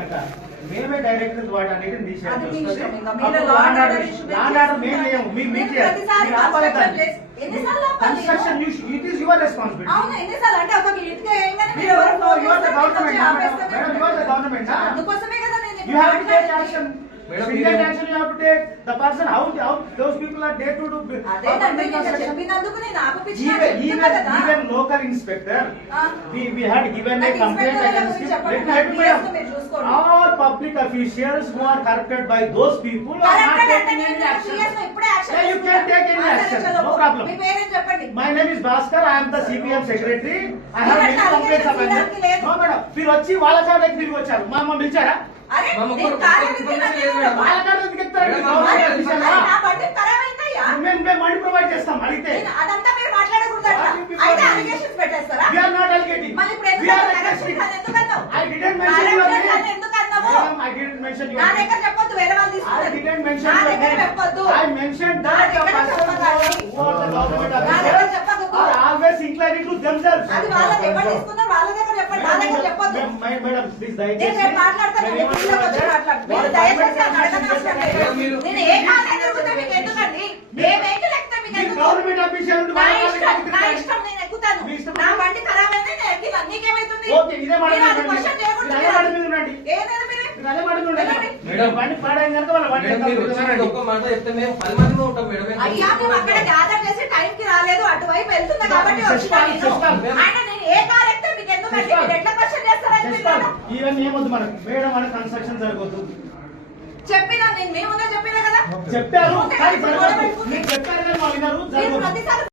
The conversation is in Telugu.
కనుక మేమే డైరెక్టర్ వాటన్నిటిని అది తీసేయాల్సి మీ వస్తుంది. ఇష్టం. ఇంకా మీరు అప్పుడు law and land order order issue land order మేము చేస్తారా? చేయము. మీరు మీరు చేయాలి. ప్రతిసారి మీరు ఆపాలి construction దాన్ని. చేసి ఎన్నిసార్లు ఆపాలి? Construction it is your responsibility. అవును, ఎన్నిసార్లు అంటే ఒక ఇటుక వేయగానే మీరు You ఎవరో are ఫోన్ the చేస్తే government, మీరు ఆపేస్తే madam. You are the government. అందుకోసమే కదా నేను You have to take మాట్లాడేది. action. Madam, Immediate action you have to take. The person how those people are there to do. అదేనండి నేను చెప్పినందుకు నేను ఆపిపించినా చెప్తున్నా కదా. Even local inspector, we had given a నాకు complaint ఇన్స్పెక్టర్ against గురించి him. చెప్పండి. Let me PS ను మీరు చూసుకోండి. all public officials who are corrupted by those people are not correct అంటే taking నేను any action. PS ను ఇప్పుడే action Yeah, you can take any action. No problem. మీ పేరేం చెప్పండి. My name is Bhaskar. I am the CPM secretary. I have మీరు many అట్లా complaints of allegation చేయడానికి లేదు. No madam. మీరు వచ్చి వాళ్ళ కాడకి తిరిగి వచ్చారు. మా పిలిచారా? అరే మామ నేను ఒక్క కార్యం నిమిషం ఇచ్చినా లేదు నేను మేడం. వాళ్ళ కాడ ఎందుకు ఎత్తారండి? మేడం, గవర్నమెంట్ అరే, ఆఫీసరా? అరే, నా బండి ఖరాబ్ అయిందయ్యా. మేము మనీ ప్రొవైడ్ చేస్తాం అడిగితే. అదంతా మీరు మాట్లాడకూడదట. అయితే allegations పెట్టేస్తారా? We are not allocating. మళ్ళీ ఇప్పుడు We are ఎందుకు requesting. ఎందుకన్నావు? I didn't mention your correction name. ఎందుకు అన్నావు? Madam, I didn't mention your నా name. దగ్గర చెప్పొద్దు, వేరే వాళ్ళు I తీసుకుంటారు. didn't mention నా your దగ్గర name. చెప్పొద్దు. I mentioned నా that the దగ్గర person చెప్పకండి. who are the government నా దగ్గర officers చెప్పకు. are always inclined to themselves. అది వాళ్ళకి ఎవరు తీసుకున్నారు వాళ్ళ దగ్గర చెప్పండి, నా దగ్గర చెప్పొద్దు. Madam, please నేను దయచేసి రేపు మాట్లాడతాను, నేను నేను ఇంట్లోకి వచ్చి మాట్లాడతాను. మీరు దయచేసి నన్ను అడగనవసరం లేదు. నేను ఏ కాలేజీ తిరుగుతా మీకు ఎందుకండి? ఏ వెహికల్ ఎక్కితే మీకు మీరు ఎందుకు? గవర్నమెంట్ ఆఫీషియల్ నా ఇష్టం నేను ఎక్కుతాను. మీ ఇష్టం. నా బండి ఖరాబ్ అయింది నేను ఎక్కినా. నీకేమైతుంది? ఓకే, ఇదే మాట మీరు అది మీద క్వశ్చన్ చేయకూడదు. ఇదే మాట మీద ఉండండి. ఏదైనా మీరు అదే మాట మీద ఉండండి. వెళ్ళండి. మేడం, బండి పాడైంది కనుక వాళ్ళ బండి మేడం, మీరు ఎత్తాలి. వచ్చిన ఒక్క మాట చెప్తే మేము 10 మందిలో ఉంటాం మేడం. అయ్యా మేము అక్కడ గ్యాదర్ చేసి టైం కి రాలేదు, అటువైపు వెళ్తున్నా కాబట్టి వచ్చినా నేను. సిస్టమ్. ఆయన నేను ఏ కార్ ఎక్కితే మీకు ఎందుకండి? మీరు ఎట్లా క్వశ్చన్ చేస్తారని పిల్లలు? ఈవెన్ ఏమొద్దు మనకు మేడం మన కన్స్ట్రక్షన్ జరగదు చెప్పినా నేను మీ ముందే చెప్పినా కదా. చెప్పారు ఓకే, కానీ ఇప్పుడు జరగదు. గొడవ పెట్టుకుంటే. మీరు చెప్పారు కానీ వాళ్ళు వినరు, మీరు జరగదు. ప్రతిసారి